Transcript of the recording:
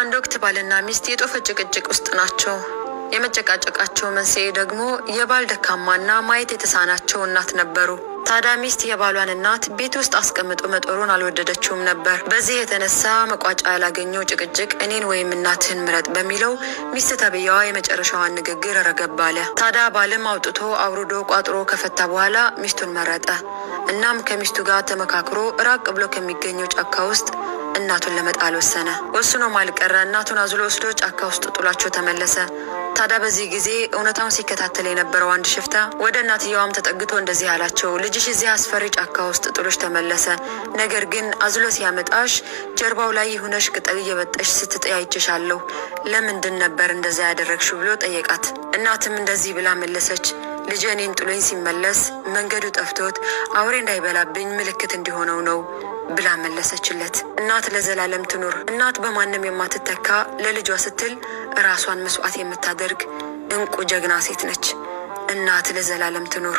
በአንድ ወቅት ባልና ሚስት የጦፈ ጭቅጭቅ ውስጥ ናቸው። የመጨቃጨቃቸው መንስኤ ደግሞ የባል ደካማና ማየት የተሳናቸው እናት ነበሩ። ታዲያ ሚስት የባሏን እናት ቤት ውስጥ አስቀምጦ መጦሩን አልወደደችውም ነበር። በዚህ የተነሳ መቋጫ ያላገኘው ጭቅጭቅ እኔን ወይም እናትህን ምረጥ በሚለው ሚስት ተብያዋ የመጨረሻዋን ንግግር ረገብ አለ። ታዲያ ባልም አውጥቶ አውርዶ ቋጥሮ ከፈታ በኋላ ሚስቱን መረጠ። እናም ከሚስቱ ጋር ተመካክሮ ራቅ ብሎ ከሚገኘው ጫካ ውስጥ እናቱን ለመጣል ወሰነ። ወስኖም አልቀረ እናቱን አዝሎ ወስዶ ጫካ ውስጥ ጥሏቸው ተመለሰ። ታዲያ በዚህ ጊዜ እውነታውን ሲከታተል የነበረው አንድ ሽፍታ ወደ እናትየዋም ተጠግቶ እንደዚህ አላቸው። ልጅሽ እዚህ አስፈሪ ጫካ ውስጥ ጥሎሽ ተመለሰ። ነገር ግን አዝሎ ሲያመጣሽ ጀርባው ላይ ሆነሽ ቅጠል እየበጠሽ ስትጠይ አይቼሻለሁ። ለምንድን ነበር እንደዛ ያደረግሽው ብሎ ጠየቃት። እናትም እንደዚህ ብላ መለሰች። ልጄ እኔን ጥሎኝ ሲመለስ መንገዱ ጠፍቶት አውሬ እንዳይበላብኝ ምልክት እንዲሆነው ነው ብላ መለሰችለት። እናት ለዘላለም ትኑር። እናት በማንም የማትተካ ለልጇ ስትል ራሷን መስዋዕት የምታደርግ እንቁ ጀግና ሴት ነች። እናት ለዘላለም ትኑር።